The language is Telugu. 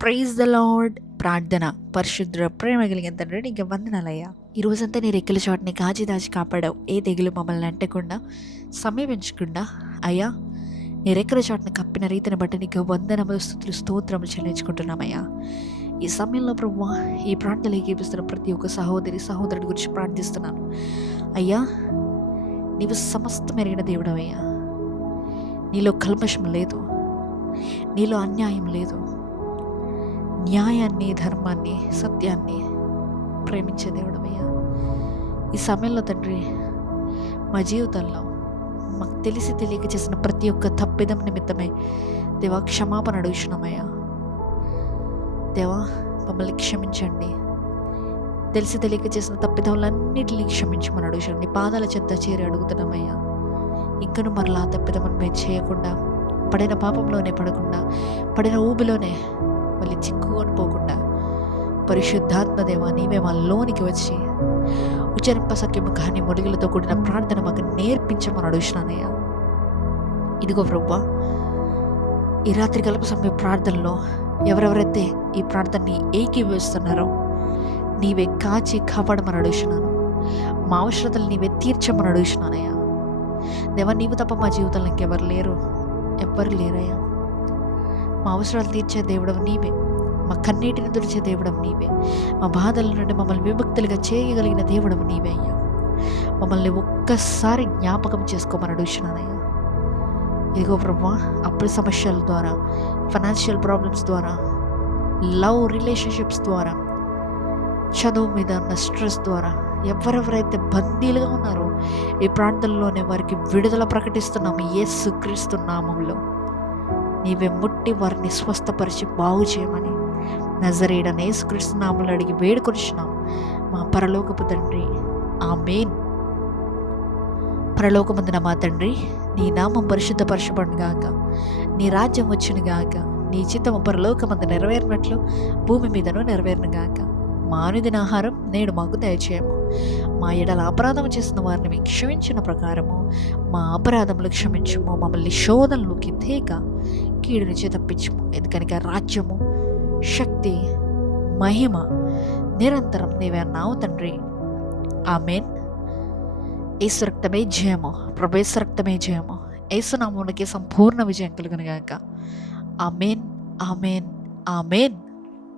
Praise the lord. ప్రార్థన. పరిశుద్ర ప్రేమ కలిగిన తండ్రి నీకు వందనాలయ్యా. ఈ రోజంతా నీ రెక్కల చోటని కాచి దాచి కాపాడావు. ఏ తెగులు మమ్మల్ని అంటకుండా సమీపించకుండా అయ్యా నీ రెక్కల చోటని కప్పిన రీతిని బట్టి నీకు వందనములు స్తుతులు స్తోత్రములు చెల్లించుకుంటున్నామయ్యా. ఈ సమయంలో ప్రభువా ఈ ప్రార్థనలు ఏకీపిస్తున్న ప్రతి ఒక్క సహోదరుడి గురించి ప్రార్థిస్తున్నాను అయ్యా. నీవు సమస్తం ఎరిగిన దేవుడవయ్యా. నీలో కల్మషం లేదు, నీలో అన్యాయం లేదు. న్యాయాన్ని, ధర్మాన్ని, సత్యాన్ని ప్రేమించే దేవుడవయ్యా. ఈ సమయంలో తండ్రి మా జీవితంలో మాకు తెలిసి తెలియక చేసిన ప్రతి ఒక్క తప్పిదం నిమిత్తమే దేవా క్షమాపణ అడుగుతున్నామయ్యా. దేవా మమ్మల్ని క్షమించండి. తెలిసి తెలియక చేసిన తప్పిదములన్నిటినీ క్షమించమని అడుగుతున్నాం. పాదాల చెంత చేరి అడుగుతున్నామయ్యా. ఇంకను మరలా తప్పిదమని మేము చేయకుండా, పడిన పాపంలోనే పడకుండా, పడిన ఊబిలోనే మళ్ళీ చిక్కుకొని పోకుండా పరిశుద్ధాత్మ దేవా నీవే మా లోనికి వచ్చి ఉచ్చరింప సఖ్యము కానీ మొడుగులతో కూడిన ప్రార్థన మాకు నేర్పించమని అడుగుతున్నానయ్యా. ఇదిగో ప్రభువా ఈ రాత్రి కల్ప సమయ ప్రార్థనలో ఎవరెవరైతే ఈ ప్రార్థనని ఏకీభవిస్తున్నారో నీవే కాచి కాపాడమని అడుగుతున్నాను. మా అవసరతలు నీవే తీర్చమని అడుగుతున్నానయ్యా. దేవా నీవు తప్ప మా జీవితంలో ఇంకెవరు లేరయ్యా. మా అవసరాలు తీర్చే దేవుడవు నీవే, మా కన్నీటిని తుడిచే దేవుడవు నీవే, మా బాధల నుండి మమ్మల్ని విముక్తులుగా చేయగలిగిన దేవుడవు నీవే అయ్యా. మమ్మల్ని ఒక్కసారి జ్ఞాపకం చేసుకోమని అడుగుతున్నానయ్యా. ఇదిగో ప్రభువా అప్పుల సమస్యల ద్వారా, ఫైనాన్షియల్ ప్రాబ్లమ్స్ ద్వారా, లవ్ రిలేషన్షిప్స్ ద్వారా, చదువు మీద ఉన్న స్ట్రెస్ ద్వారా ఎవరెవరైతే బందీలుగా ఉన్నారో ఈ ప్రాంతంలోనే వారికి విడుదల ప్రకటిస్తున్నాము యేసుక్రీస్తు నామములో. నీవే ముట్టి వారిని స్వస్థపరిచి బాగు చేయమని నజరేయుడైన యేసుక్రీస్తు నామములో అడిగి వేడుకొనిచున్నాం మా పరలోకపు తండ్రి, ఆమేన్. పరలోకమందున మా తండ్రి, నీ నామం పరిశుద్ధపరచబడును గాక, నీ రాజ్యం వచ్చును గాక, నీ చిత్తము పరలోకమందు నెరవేరినట్లు భూమి మీదను నెరవేరును గాక. మా అనుదిన ఆహారం నేడు మాకు దయచేయము. మా ఎడల అపరాధం చేసిన వారిని మేము క్షమించిన ప్రకారము మా అపరాధములు క్షమించము. మమ్మల్ని శోధనలోకి తేక కీడు నుంచి తప్పించము. ఎందుకనగా రాజ్యము, శక్తి, మహిమ నిరంతరం నీవే అన్నావు తండ్రి, ఆమేన్. యేసు రక్తమే జయము, ప్రభు యేసు రక్తమే జయము. యేసు నామమునకి సంపూర్ణ విజయం కలుగును గాక. ఆమేన్, ఆమేన్, ఆమేన్.